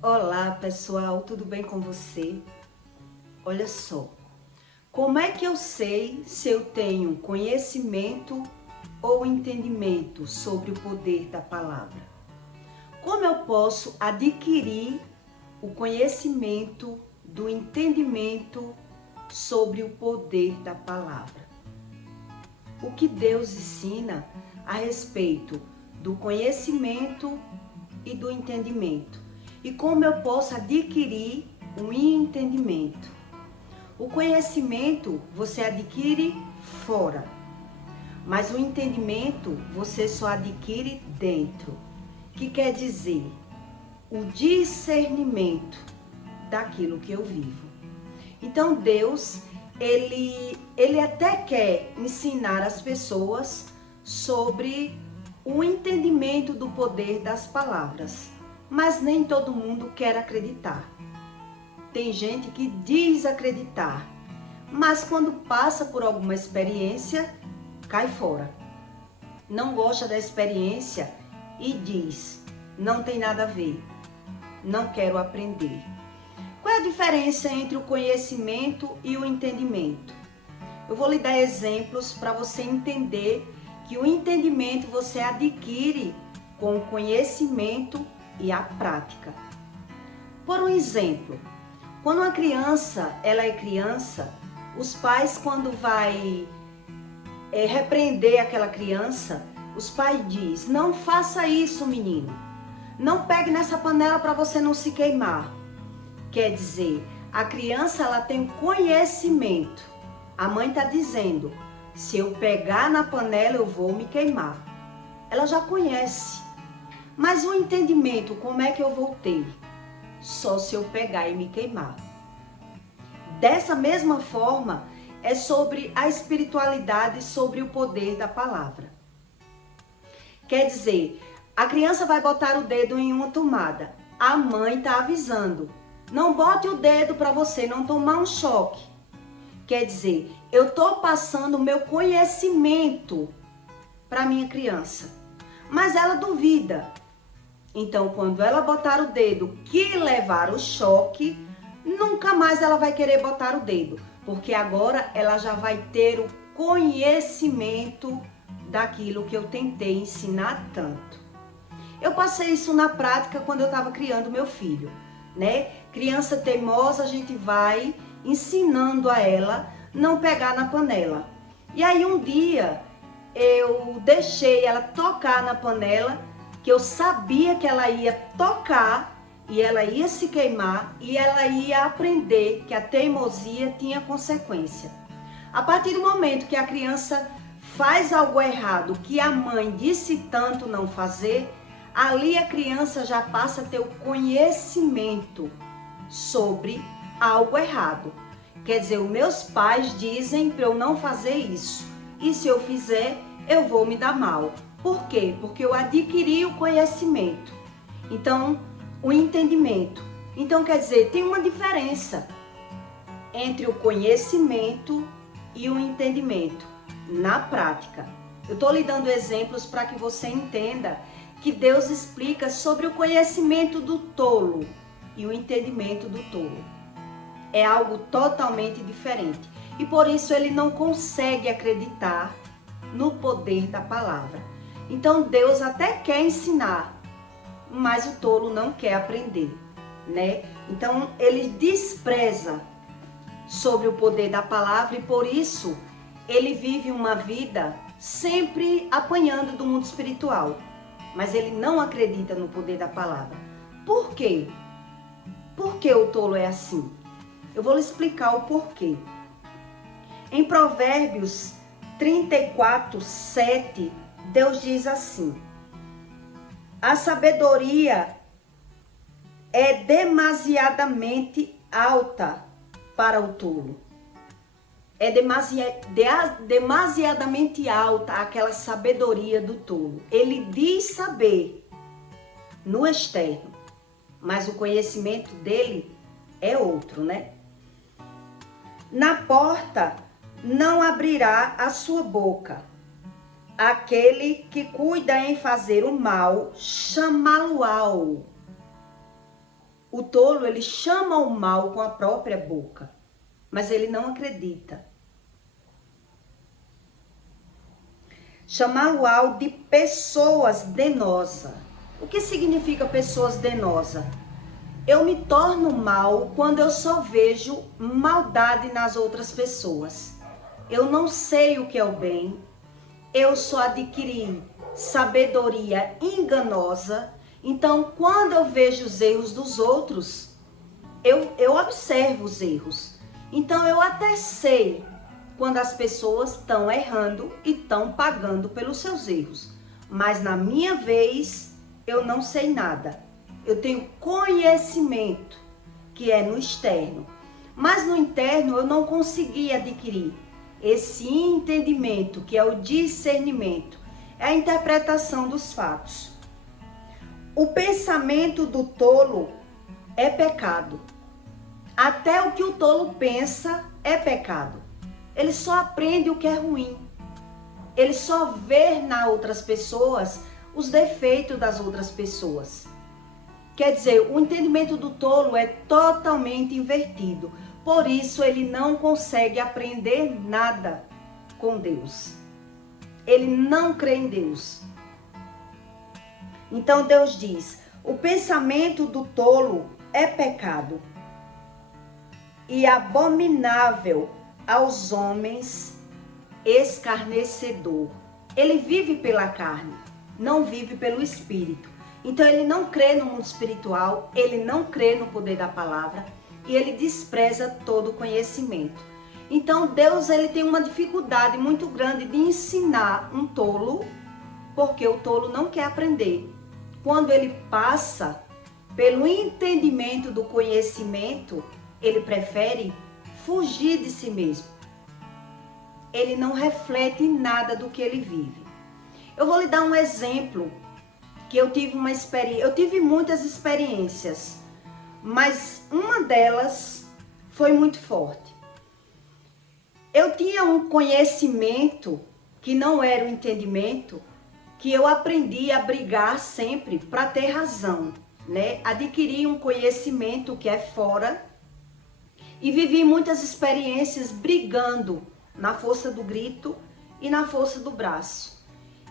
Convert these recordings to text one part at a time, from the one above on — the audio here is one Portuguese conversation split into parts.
Olá pessoal, tudo bem com você? Olha só, como é que eu sei se eu tenho conhecimento ou entendimento sobre o poder da palavra? Como eu posso adquirir o conhecimento do entendimento sobre o poder da palavra? O que Deus ensina a respeito do conhecimento e do entendimento? E como eu posso adquirir um entendimento? O conhecimento você adquire fora, mas o entendimento você só adquire dentro. Que quer dizer o discernimento daquilo que eu vivo. Então Deus, ele até quer ensinar as pessoas sobre o entendimento do poder das palavras, mas nem todo mundo quer acreditar. Tem gente que diz acreditar, mas quando passa por alguma experiência, cai fora. Não gosta da experiência e diz, não tem nada a ver, não quero aprender. Qual é a diferença entre o conhecimento e o entendimento? Eu vou lhe dar exemplos para você entender que o entendimento você adquire com o conhecimento e a prática. Por um exemplo, quando uma criança, ela é criança, os pais quando vai repreender aquela criança, os pais dizem, não faça isso menino, não pegue nessa panela para você não se queimar. Quer dizer, a criança ela tem conhecimento, a mãe está dizendo, se eu pegar na panela eu vou me queimar. Ela já conhece. Mas o entendimento, como é que eu vou ter? Só se eu pegar e me queimar. Dessa mesma forma, é sobre a espiritualidade, sobre o poder da palavra. Quer dizer, a criança vai botar o dedo em uma tomada. A mãe está avisando, não bote o dedo para você não tomar um choque. Quer dizer, eu estou passando o meu conhecimento para minha criança, mas ela duvida. Então, quando ela botar o dedo que levar o choque, nunca mais ela vai querer botar o dedo, porque agora ela já vai ter o conhecimento daquilo que eu tentei ensinar tanto. Eu passei isso na prática quando eu estava criando meu filho, né? Criança teimosa, a gente vai ensinando a ela não pegar na panela. E aí um dia eu deixei ela tocar na panela, que eu sabia que ela ia tocar e ela ia se queimar e ela ia aprender que a teimosia tinha consequência. A partir do momento que a criança faz algo errado, que a mãe disse tanto não fazer, ali a criança já passa a ter o conhecimento sobre algo errado. Quer dizer, os meus pais dizem para eu não fazer isso. E se eu fizer, eu vou me dar mal. Por quê? Porque eu adquiri o conhecimento. Então, o entendimento. Então, quer dizer, tem uma diferença entre o conhecimento e o entendimento na prática. Eu estou lhe dando exemplos para que você entenda que Deus explica sobre o conhecimento do tolo e o entendimento do tolo. É algo totalmente diferente. E por isso ele não consegue acreditar no poder da palavra. Então Deus até quer ensinar, mas o tolo não quer aprender, né? Então ele despreza sobre o poder da palavra e por isso ele vive uma vida sempre apanhando do mundo espiritual. Mas ele não acredita no poder da palavra. Por quê? Por que o tolo é assim? Eu vou lhe explicar o porquê. Em Provérbios 34, 7, Deus diz assim: a sabedoria é demasiadamente alta para o tolo. É demasiadamente alta aquela sabedoria do tolo. Ele diz saber no externo, mas o conhecimento dele é outro, né? Na porta não abrirá a sua boca. Aquele que cuida em fazer o mal, chamá-lo-á. O tolo, ele chama o mal com a própria boca, mas ele não acredita. Chamar o mal de pessoas danosa. O que significa pessoas danosa? Eu me torno mal quando eu só vejo maldade nas outras pessoas. Eu não sei o que é o bem, eu só adquiri sabedoria enganosa. Então, quando eu vejo os erros dos outros, eu observo os erros. Então, eu até sei quando as pessoas estão errando e estão pagando pelos seus erros. Mas na minha vez, eu não sei nada. Eu tenho conhecimento, que é no externo. Mas no interno, eu não consegui adquirir esse entendimento, que é o discernimento, é a interpretação dos fatos. O pensamento do tolo é pecado. Até o que o tolo pensa é pecado. Ele só aprende o que é ruim. Ele só vê nas outras pessoas os defeitos das outras pessoas. Quer dizer, o entendimento do tolo é totalmente invertido. Por isso, ele não consegue aprender nada com Deus. Ele não crê em Deus. Então Deus diz, o pensamento do tolo é pecado e abominável aos homens, escarnecedor. Ele vive pela carne, não vive pelo espírito. Então ele não crê no mundo espiritual, ele não crê no poder da palavra e ele despreza todo conhecimento. Então Deus, ele tem uma dificuldade muito grande de ensinar um tolo, porque o tolo não quer aprender. Quando ele passa pelo entendimento do conhecimento, ele prefere fugir de si mesmo. Ele não reflete em nada do que ele vive. Eu vou lhe dar um exemplo, que eu tive uma experiência, eu tive muitas experiências, mas uma delas foi muito forte. Eu tinha um conhecimento que não era o entendimento, que eu aprendi a brigar sempre para ter razão, né? Adquiri um conhecimento que é fora e vivi muitas experiências brigando na força do grito e na força do braço.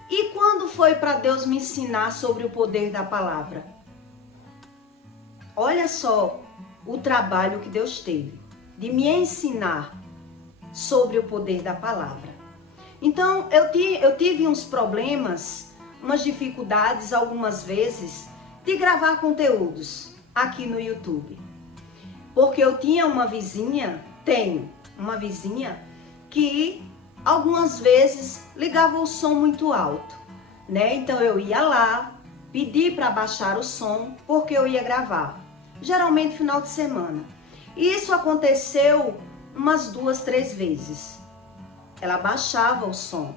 E quando foi para Deus me ensinar sobre o poder da palavra? Olha só o trabalho que Deus teve de me ensinar sobre o poder da palavra. Então, eu tive uns problemas, umas dificuldades algumas vezes de gravar conteúdos aqui no YouTube. Porque eu tinha uma vizinha, tenho uma vizinha que algumas vezes ligava o som muito alto, né? Então eu ia lá, pedi para baixar o som, porque eu ia gravar, geralmente final de semana. E isso aconteceu umas 2, 3 vezes. Ela baixava o som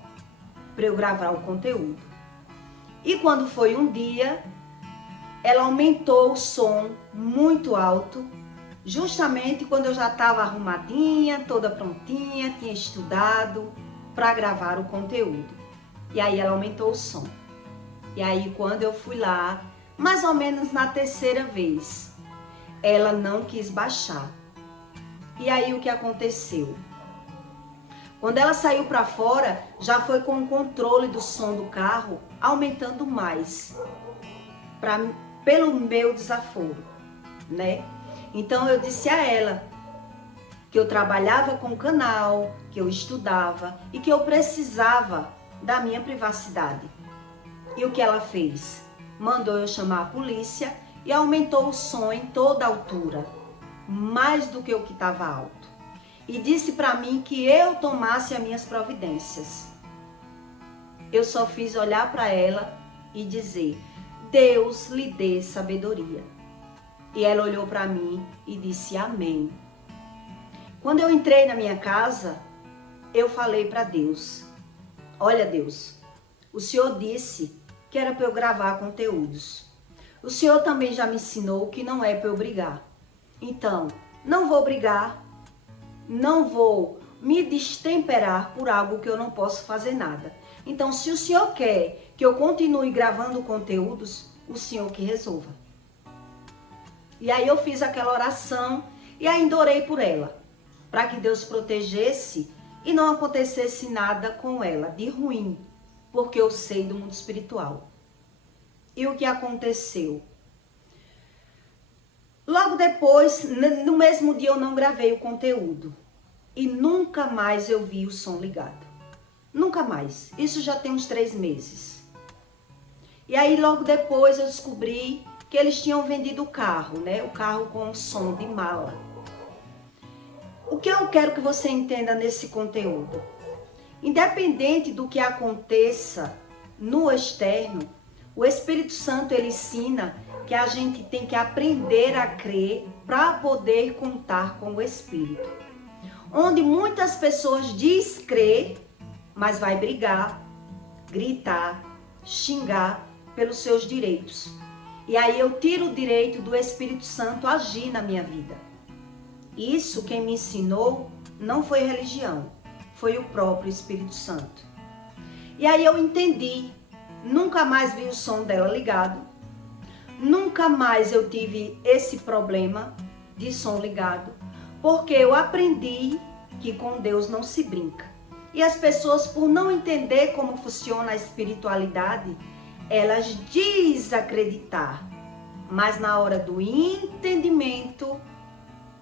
para eu gravar o conteúdo. E quando foi um dia, ela aumentou o som muito alto, justamente quando eu já estava arrumadinha, toda prontinha, tinha estudado para gravar o conteúdo. E aí ela aumentou o som. E aí quando eu fui lá, mais ou menos na 3ª vez, ela não quis baixar. E aí o que aconteceu? Quando ela saiu para fora, já foi com o controle do som do carro aumentando mais, pelo meu desaforo, né? Então eu disse a ela que eu trabalhava com o canal, que eu estudava e que eu precisava da minha privacidade. E o que ela fez? Mandou eu chamar a polícia e aumentou o som em toda a altura, mais do que o que estava alto. E disse para mim que eu tomasse as minhas providências. Eu só fiz olhar para ela e dizer, Deus lhe dê sabedoria. E ela olhou para mim e disse, amém. Quando eu entrei na minha casa, eu falei para Deus, olha Deus, o Senhor disse que era para eu gravar conteúdos. O Senhor também já me ensinou que não é para eu brigar. Então, não vou brigar, não vou me destemperar por algo que eu não posso fazer nada. Então, se o Senhor quer que eu continue gravando conteúdos, o Senhor que resolva. E aí eu fiz aquela oração e ainda orei por ela, para que Deus protegesse e não acontecesse nada com ela de ruim, porque eu sei do mundo espiritual. E o que aconteceu? Logo depois, no mesmo dia eu não gravei o conteúdo. E nunca mais eu vi o som ligado. Nunca mais. Isso já tem uns 3 meses. E aí logo depois eu descobri que eles tinham vendido o carro, né? O carro com som de mala. O que eu quero que você entenda nesse conteúdo? Independente do que aconteça no externo, o Espírito Santo, ele ensina que a gente tem que aprender a crer para poder contar com o Espírito. Onde muitas pessoas dizem crer, mas vai brigar, gritar, xingar pelos seus direitos. E aí eu tiro o direito do Espírito Santo agir na minha vida. Isso quem me ensinou não foi religião, foi o próprio Espírito Santo. E aí eu entendi, nunca mais vi o som dela ligado, nunca mais eu tive esse problema de som ligado, porque eu aprendi que com Deus não se brinca. E as pessoas, por não entender como funciona a espiritualidade, elas desacreditar, mas na hora do entendimento,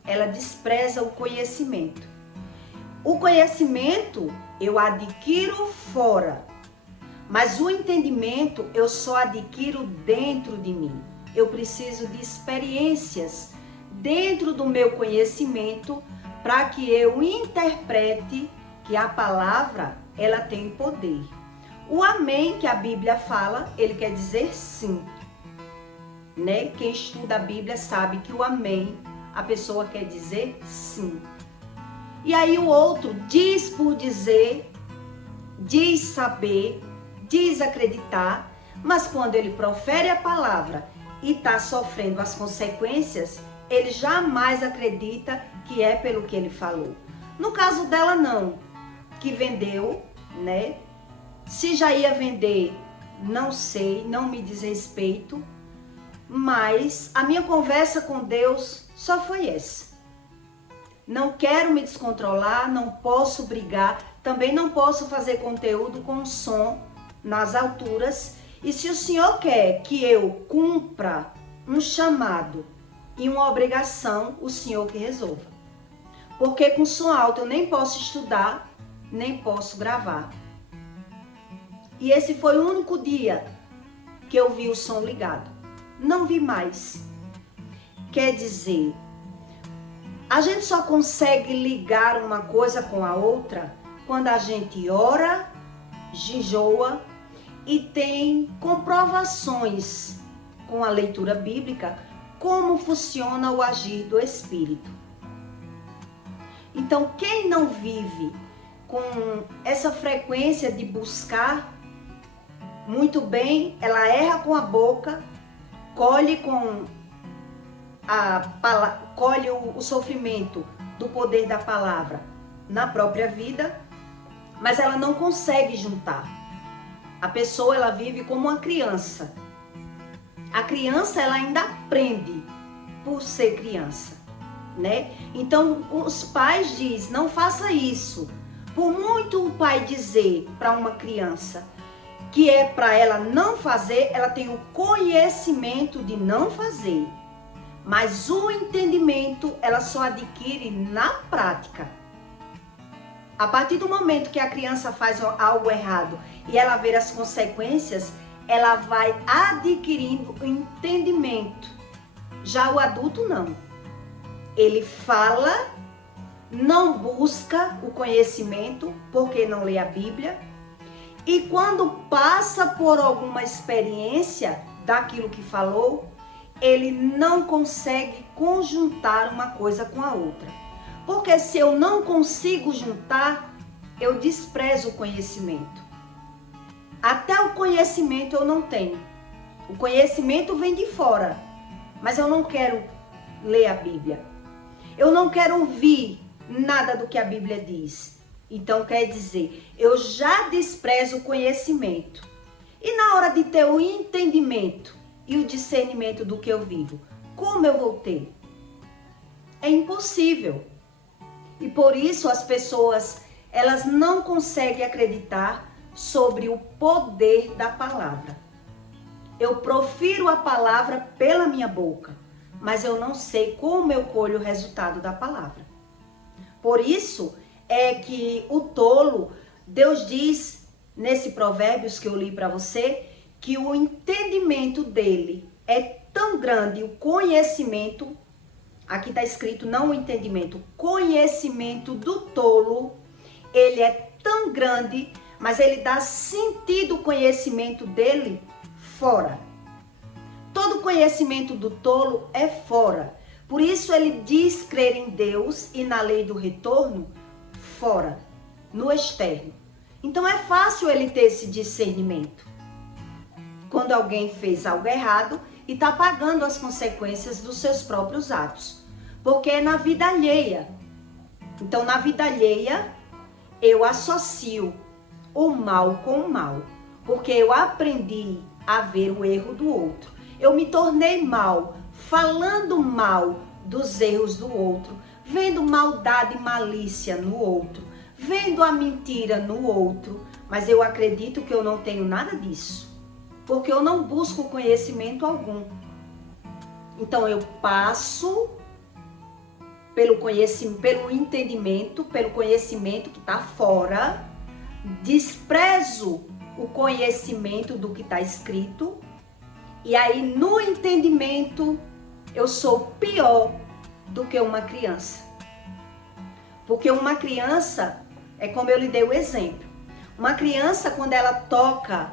ela despreza o conhecimento. O conhecimento eu adquiro fora, mas o entendimento eu só adquiro dentro de mim. Eu preciso de experiências dentro do meu conhecimento para que eu interprete que a palavra ela tem poder. O amém que a Bíblia fala, ele quer dizer sim. Né? Quem estuda a Bíblia sabe que o amém, a pessoa quer dizer sim. E aí o outro diz por dizer, diz saber, diz acreditar, mas quando ele profere a palavra e está sofrendo as consequências, ele jamais acredita que é pelo que ele falou. No caso dela não, que vendeu, né? Se já ia vender, não sei, não me diz respeito, mas a minha conversa com Deus só foi essa. Não quero me descontrolar, não posso brigar, também não posso fazer conteúdo com som nas alturas. E se o Senhor quer que eu cumpra um chamado e uma obrigação, o Senhor que resolva. Porque com som alto eu nem posso estudar, nem posso gravar. E esse foi o único dia que eu vi o som ligado. Não vi mais. Quer dizer, a gente só consegue ligar uma coisa com a outra quando a gente ora, jejua e tem comprovações com a leitura bíblica como funciona o agir do Espírito. Então, quem não vive com essa frequência de buscar, muito bem, ela erra com a boca, colhe o sofrimento do poder da palavra na própria vida, mas ela não consegue juntar. A pessoa, ela vive como uma criança. A criança, ela ainda aprende por ser criança, né? Então, os pais dizem, não faça isso. Por muito o pai dizer para uma criança que é para ela não fazer, ela tem o conhecimento de não fazer. Mas o entendimento, ela só adquire na prática. A partir do momento que a criança faz algo errado e ela vê as consequências, ela vai adquirindo o entendimento. Já o adulto não. Ele fala, não busca o conhecimento, porque não lê a Bíblia. E quando passa por alguma experiência daquilo que falou, ele não consegue conjuntar uma coisa com a outra. Porque se eu não consigo juntar, eu desprezo o conhecimento. Até o conhecimento eu não tenho. O conhecimento vem de fora, mas eu não quero ler a Bíblia. Eu não quero ouvir nada do que a Bíblia diz. Então quer dizer, eu já desprezo o conhecimento. E na hora de ter o entendimento e o discernimento do que eu vivo, como eu vou ter? É impossível. E por isso as pessoas, elas não conseguem acreditar sobre o poder da palavra. Eu profiro a palavra pela minha boca, mas eu não sei como eu colho o resultado da palavra. Por isso é que o tolo, Deus diz nesse Provérbios que eu li para você, que o entendimento dele é tão grande, o conhecimento, aqui está escrito não o entendimento, conhecimento do tolo, ele é tão grande, mas ele dá sentido ao conhecimento dele fora. Todo conhecimento do tolo é fora. Por isso ele diz crer em Deus e na lei do retorno fora, no externo. Então é fácil ele ter esse discernimento. Quando alguém fez algo errado e está pagando as consequências dos seus próprios atos. Porque é na vida alheia. Então na vida alheia eu associo o mal com o mal. Porque eu aprendi a ver o erro do outro. Eu me tornei mal, falando mal dos erros do outro, vendo maldade e malícia no outro, vendo a mentira no outro, mas eu acredito que eu não tenho nada disso, porque eu não busco conhecimento algum. Então eu passo pelo conhecimento, pelo entendimento, pelo conhecimento que está fora, desprezo o conhecimento do que está escrito, e aí no entendimento eu sou pior do que uma criança. Porque uma criança, é como eu lhe dei o exemplo, uma criança quando ela toca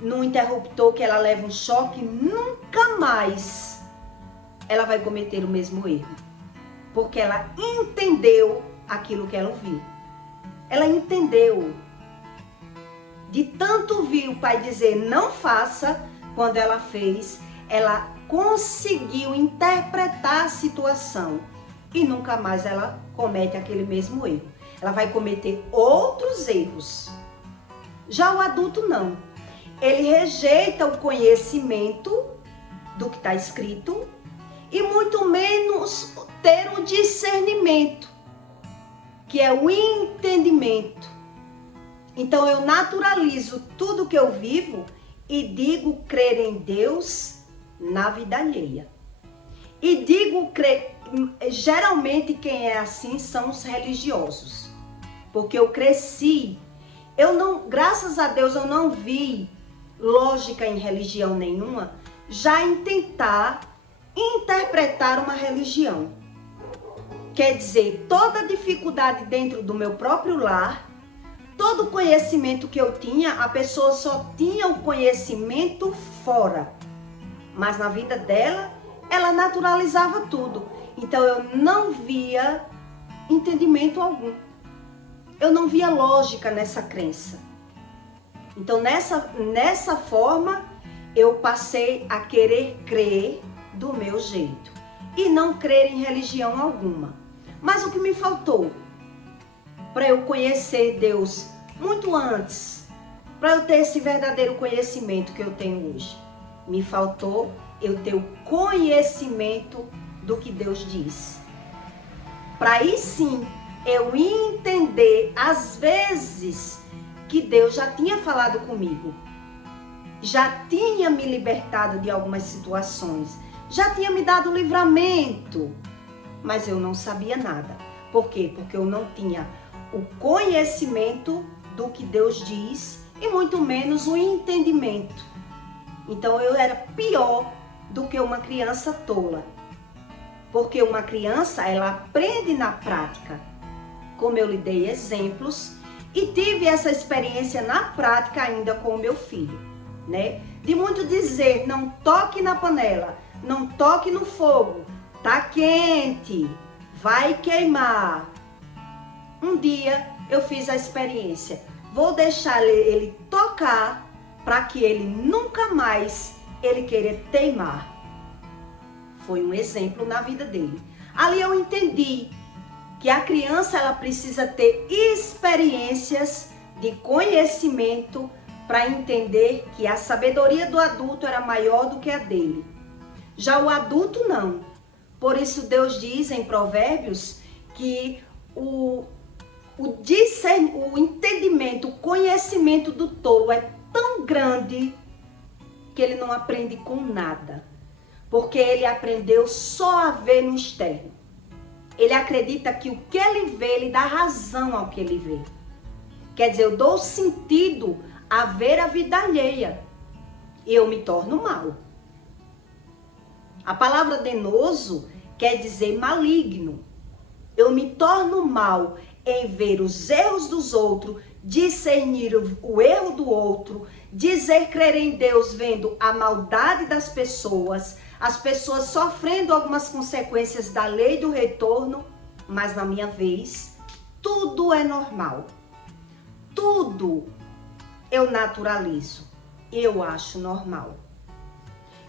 no interruptor que ela leva um choque, nunca mais ela vai cometer o mesmo erro. Porque ela entendeu aquilo que ela ouviu. Ela entendeu. De tanto ouvir o pai dizer não faça, quando ela fez, ela conseguiu interpretar a situação e nunca mais ela comete aquele mesmo erro. Ela vai cometer outros erros. Já o adulto não. Ele rejeita o conhecimento do que está escrito e muito menos ter o discernimento, que é o entendimento. Então eu naturalizo tudo que eu vivo e digo crer em Deus na vida alheia. E digo crer, geralmente quem é assim são os religiosos. Porque eu cresci, graças a Deus eu não vi lógica em religião nenhuma, já em tentar interpretar uma religião. Quer dizer, toda dificuldade dentro do meu próprio lar, todo o conhecimento que eu tinha, a pessoa só tinha o conhecimento fora. Mas na vida dela, ela naturalizava tudo. Então eu não via entendimento algum. Eu não via lógica nessa crença. Então nessa forma, eu passei a querer crer do meu jeito. E não crer em religião alguma. Mas o que me faltou? Para eu conhecer Deus muito antes, para eu ter esse verdadeiro conhecimento que eu tenho hoje, me faltou eu ter o conhecimento do que Deus diz. Para aí sim eu entender às vezes que Deus já tinha falado comigo, já tinha me libertado de algumas situações, já tinha me dado livramento, mas eu não sabia nada. Por quê? Porque eu não tinha o conhecimento do que Deus diz e muito menos o entendimento. Então eu era pior do que uma criança tola. Porque uma criança, ela aprende na prática. Como eu lhe dei exemplos e tive essa experiência na prática ainda com o meu filho, né? De muito dizer, não toque na panela, não toque no fogo, tá quente, vai queimar. Um dia eu fiz a experiência, vou deixar ele tocar para que ele nunca mais ele queira teimar. Foi um exemplo na vida dele. Ali eu entendi que a criança ela precisa ter experiências de conhecimento para entender que a sabedoria do adulto era maior do que a dele. Já o adulto não. Por isso Deus diz em Provérbios que o entendimento, o conhecimento do tolo é tão grande que ele não aprende com nada. Porque ele aprendeu só a ver no externo. Ele acredita que o que ele vê, ele dá razão ao que ele vê. Quer dizer, eu dou sentido a ver a vida alheia. E eu me torno mal. A palavra danoso quer dizer maligno. Eu me torno mal em ver os erros dos outros, discernir o erro do outro, dizer crer em Deus vendo a maldade das pessoas, as pessoas sofrendo algumas consequências da lei do retorno, mas na minha vez, tudo é normal. Tudo eu naturalizo, eu acho normal.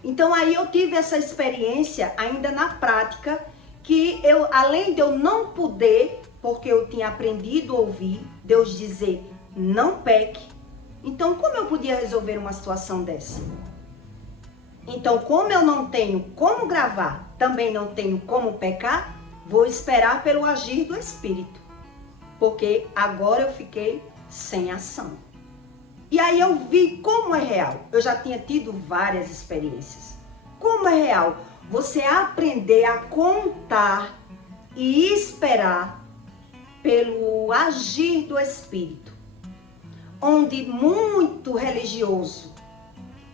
Então aí eu tive essa experiência ainda na prática, que eu, além de eu não poder, porque eu tinha aprendido a ouvir Deus dizer não peque, então como eu podia resolver uma situação dessa? Então, como eu não tenho como gravar, também não tenho como pecar, vou esperar pelo agir do Espírito. Porque agora eu fiquei sem ação. E aí eu vi como é real. Eu já tinha tido várias experiências. Como é real você aprender a contar e esperar pelo agir do Espírito. Onde muito religioso,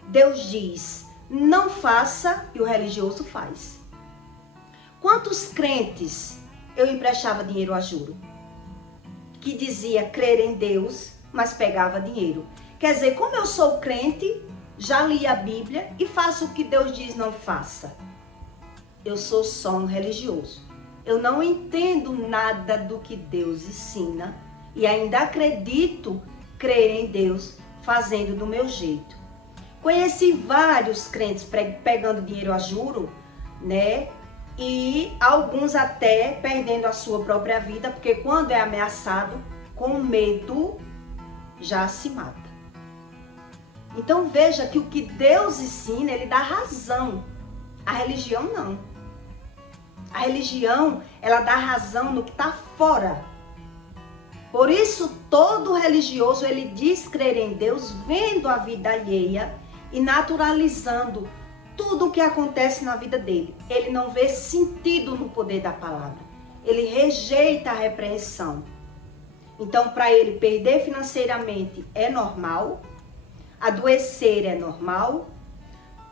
Deus diz, não faça, e o religioso faz. Quantos crentes eu emprestava dinheiro a juro? Que dizia crer em Deus, mas pegava dinheiro. Quer dizer, como eu sou crente, já li a Bíblia e faço o que Deus diz não faça. Eu sou só um religioso. Eu não entendo nada do que Deus ensina e ainda acredito crer em Deus fazendo do meu jeito. Conheci vários crentes pegando dinheiro a juro, né? E alguns até perdendo a sua própria vida, porque quando é ameaçado, com medo, já se mata. Então veja que o que Deus ensina, ele dá razão. A religião não. A religião, ela dá razão no que está fora. Por isso, todo religioso, ele diz crer em Deus, vendo a vida alheia e naturalizando tudo o que acontece na vida dele. Ele não vê sentido no poder da palavra. Ele rejeita a repreensão. Então, para ele, perder financeiramente é normal, adoecer é normal,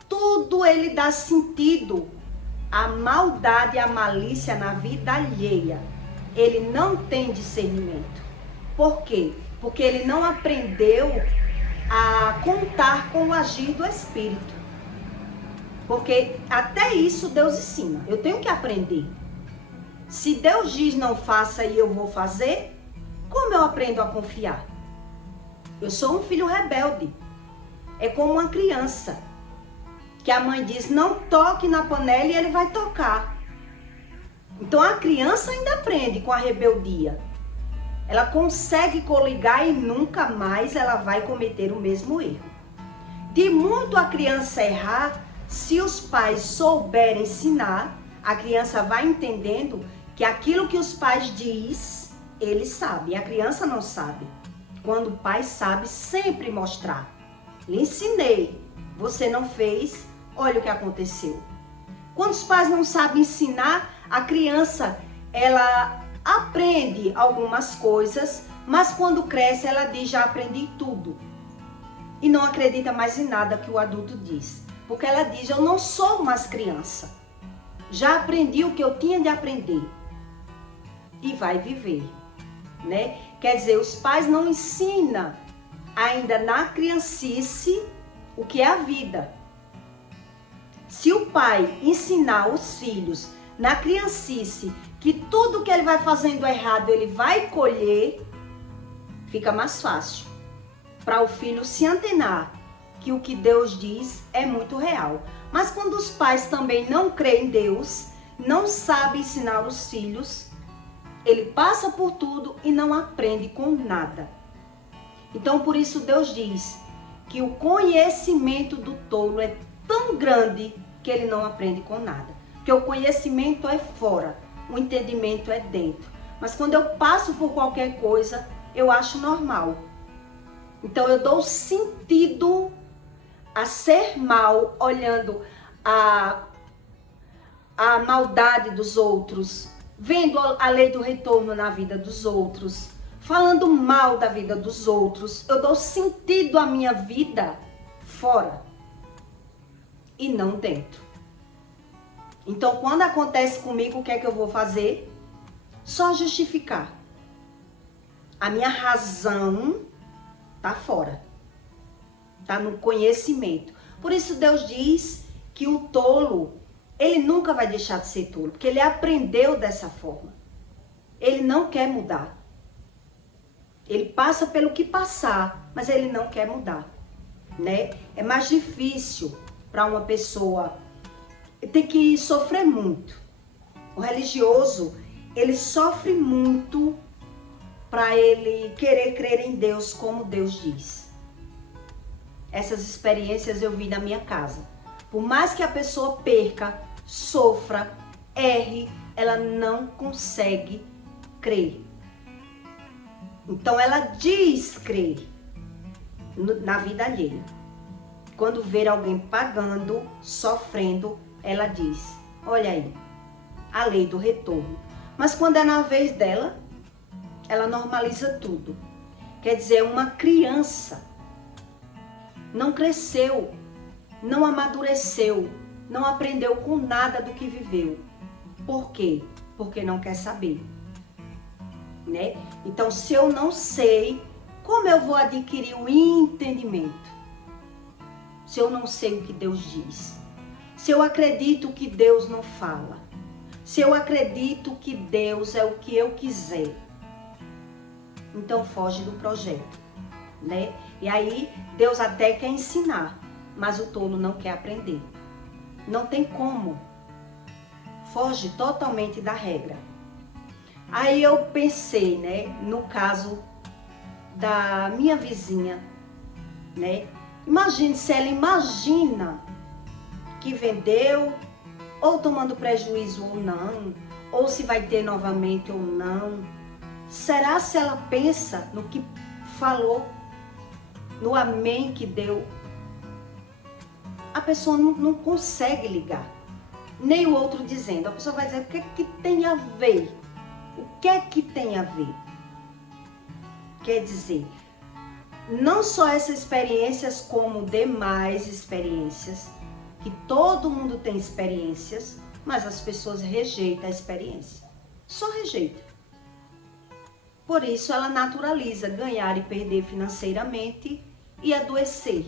tudo ele dá sentido à maldade e à malícia na vida alheia. Ele não tem discernimento. Por quê? Porque ele não aprendeu a contar com o agir do Espírito. Porque até isso Deus ensina. Eu tenho que aprender. Se Deus diz não faça e eu vou fazer, como eu aprendo a confiar? Eu sou um filho rebelde. É como uma criança. Que a mãe diz não toque na panela e ele vai tocar. Então a criança ainda aprende com a rebeldia. Ela consegue coligar e nunca mais ela vai cometer o mesmo erro. De muito a criança errar, se os pais souberem ensinar, a criança vai entendendo que aquilo que os pais diz, ele sabe. A criança não sabe. Quando o pai sabe, sempre mostrar. Lhe ensinei, você não fez, olha o que aconteceu. Quando os pais não sabem ensinar, a criança, ela aprende algumas coisas, mas quando cresce, ela diz, já aprendi tudo. E não acredita mais em nada que o adulto diz. Porque ela diz, eu não sou mais criança. Já aprendi o que eu tinha de aprender. E vai viver, né? Quer dizer, os pais não ensinam ainda na criancice o que é a vida. Se o pai ensinar os filhos na criancice que tudo que ele vai fazendo errado ele vai colher, fica mais fácil para o filho se antenar que o que Deus diz é muito real. Mas quando os pais também não creem em Deus, não sabem ensinar os filhos, ele passa por tudo e não aprende com nada. Então por isso Deus diz que o conhecimento do tolo é tão grande que ele não aprende com nada. Porque o conhecimento é fora, o entendimento é dentro. Mas quando eu passo por qualquer coisa, eu acho normal. Então eu dou sentido a ser mal, olhando a maldade dos outros, vendo a lei do retorno na vida dos outros, falando mal da vida dos outros. Eu dou sentido à minha vida fora e não dentro. Então, quando acontece comigo, o que é que eu vou fazer? Só justificar. A minha razão tá fora, tá no conhecimento. Por isso Deus diz que o tolo, ele nunca vai deixar de ser tolo, porque ele aprendeu dessa forma. Ele não quer mudar. Ele passa pelo que passar, mas ele não quer mudar, né? É mais difícil para uma pessoa, tem que sofrer muito. O religioso, ele sofre muito para ele querer crer em Deus como Deus diz. Essas experiências eu vi na minha casa. Por mais que a pessoa perca, sofra, erre, ela não consegue crer. Então ela diz crer na vida alheia. Quando ver alguém pagando, sofrendo, ela diz, olha aí, a lei do retorno. Mas quando é na vez dela, ela normaliza tudo. Quer dizer, uma criança não cresceu, não amadureceu, não aprendeu com nada do que viveu. Por quê? Porque não quer saber, né? Então, se eu não sei, como eu vou adquirir o entendimento? Se eu não sei o que Deus diz, se eu acredito que Deus não fala, se eu acredito que Deus é o que eu quiser, então foge do projeto, né? E aí Deus até quer ensinar, mas o tolo não quer aprender. Não tem como. Foge totalmente da regra. Aí eu pensei, né, no caso da minha vizinha, né? Imagine se ela imagina que vendeu, ou tomando prejuízo ou não, ou se vai ter novamente ou não. Será se ela pensa no que falou, no amém que deu? A pessoa não consegue ligar. Nem o outro dizendo. A pessoa vai dizer, o que é que tem a ver? O que é que tem a ver? Quer dizer, não só essas experiências, como demais experiências, que todo mundo tem experiências, mas as pessoas rejeitam a experiência. Só rejeita. Por isso ela naturaliza ganhar e perder financeiramente e adoecer,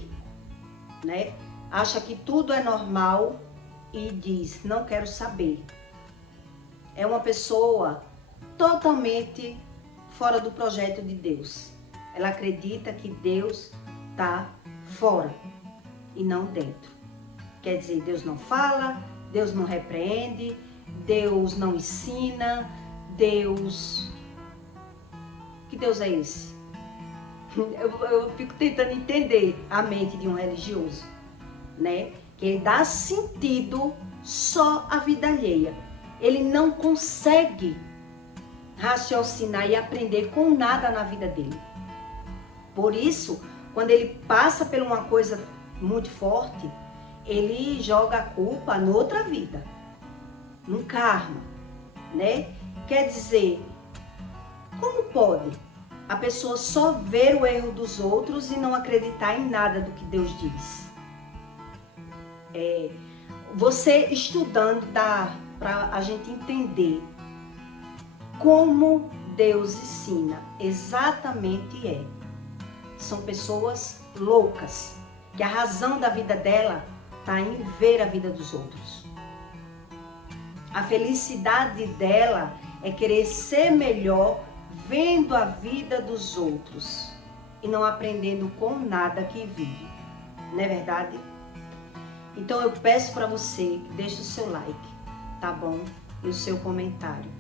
né? Acha que tudo é normal e diz, não quero saber. É uma pessoa totalmente fora do projeto de Deus. Ela acredita que Deus está fora e não dentro. Quer dizer, Deus não fala, Deus não repreende, Deus não ensina, Deus... Que Deus é esse? Eu fico tentando entender a mente de um religioso, né? Que ele dá sentido só à vida alheia. Ele não consegue raciocinar e aprender com nada na vida dele. Por isso, quando ele passa por uma coisa muito forte, ele joga a culpa noutra vida, no karma, né? Quer dizer, como pode a pessoa só ver o erro dos outros e não acreditar em nada do que Deus diz? Você estudando dá para a gente entender como Deus ensina, exatamente é. São pessoas loucas, que a razão da vida dela está em ver a vida dos outros. A felicidade dela é querer ser melhor vendo a vida dos outros e não aprendendo com nada que vive. Não é verdade? Então eu peço para você que deixe o seu like, tá bom? E o seu comentário.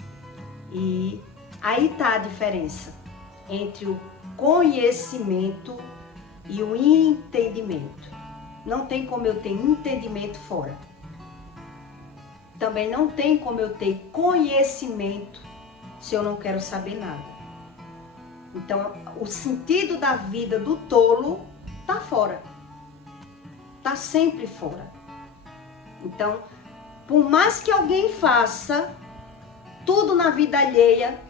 E aí tá a diferença entre o conhecimento e o entendimento. Não tem como eu ter entendimento fora. também não tem como eu ter conhecimento se eu não quero saber nada. Então, o sentido da vida do tolo tá fora. Tá sempre fora. Então, por mais que alguém faça, tudo na vida alheia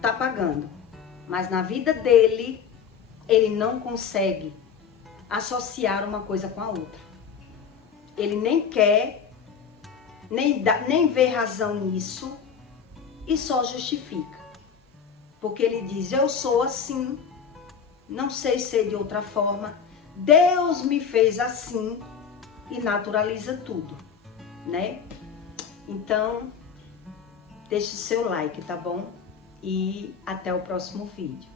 tá pagando. Mas na vida dele, ele não consegue associar uma coisa com a outra. Ele nem quer, nem vê razão nisso e só justifica. Porque ele diz, eu sou assim, não sei ser de outra forma, Deus me fez assim e naturaliza tudo, né? Então, deixe o seu like, tá bom? E até o próximo vídeo.